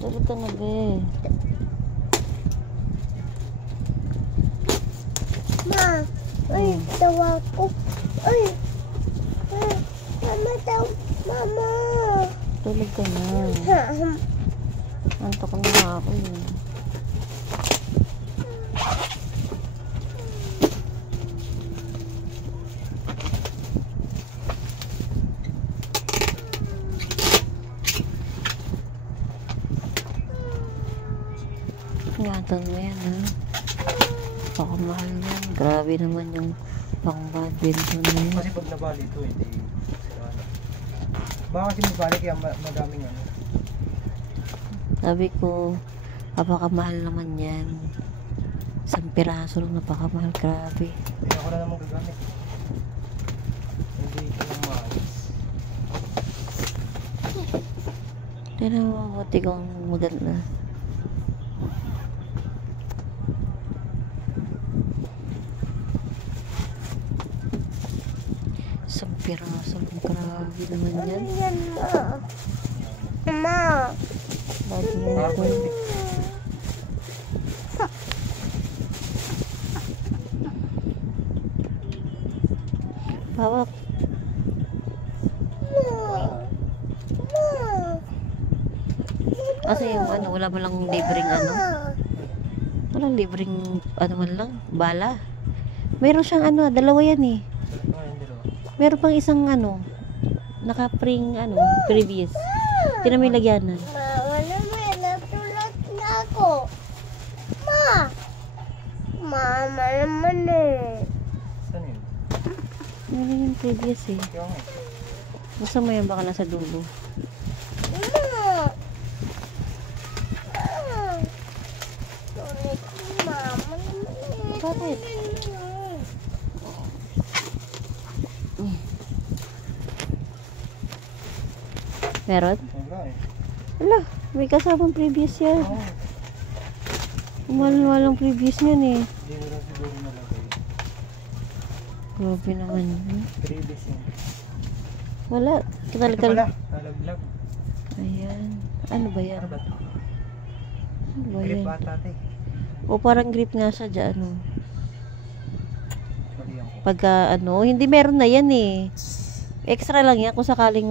Tulog ka na, be. Ma, uy, tawa ko. Uy, mama daw, mama. Tulog ka na. Antok na nga ako eh. Ingatan mo yan, ha? Pakamahal yan. Grabe naman yung pang-badminton na yun. Kasi pag nabali ito, hindi siraan. Baka kasi mabali kaya madaming ano. Sabi ko, napakamahal naman yan. Isang piraso lang, napakamahal. Grabe. Hindi ako na naman gagamit. Hindi ito lang maayos. Hindi na mabuti kung maganda. Isang piraso lang. Grabe naman yan. Ano yan, ma? Ma. Badminton. Hawak. Kasi yung ano, wala mo lang libreng ano. Walang libreng ano man lang, bala. Meron siyang ano, dalawa yan eh. Meron pang isang ano, naka-pring ano, previous. Tinan mo yung lagyanan. Mama naman, natulad na ako. Ma. Mama naman eh. Saan yun? Meron yung previous eh. Kaya nga. Gusto mo yan baka nasa dulo. Ma. Tulad ni mama naman eh. Bakit? Meron? Wala eh. Wala, may kasamang previous yan. Oo. Walang previous yan eh. Hindi mo lang siguro nalagay. Grabe naman yun. Previous yun. Wala. Ito pala, nalaglag. Ayan. Ano ba yan? Ano ba ito? Ano ba Grip yan? ata ate. O parang grip nga siya dyan. Ano. Mali ako. Pagka ano, hindi meron na yan eh. Extra lang yan kung sakaling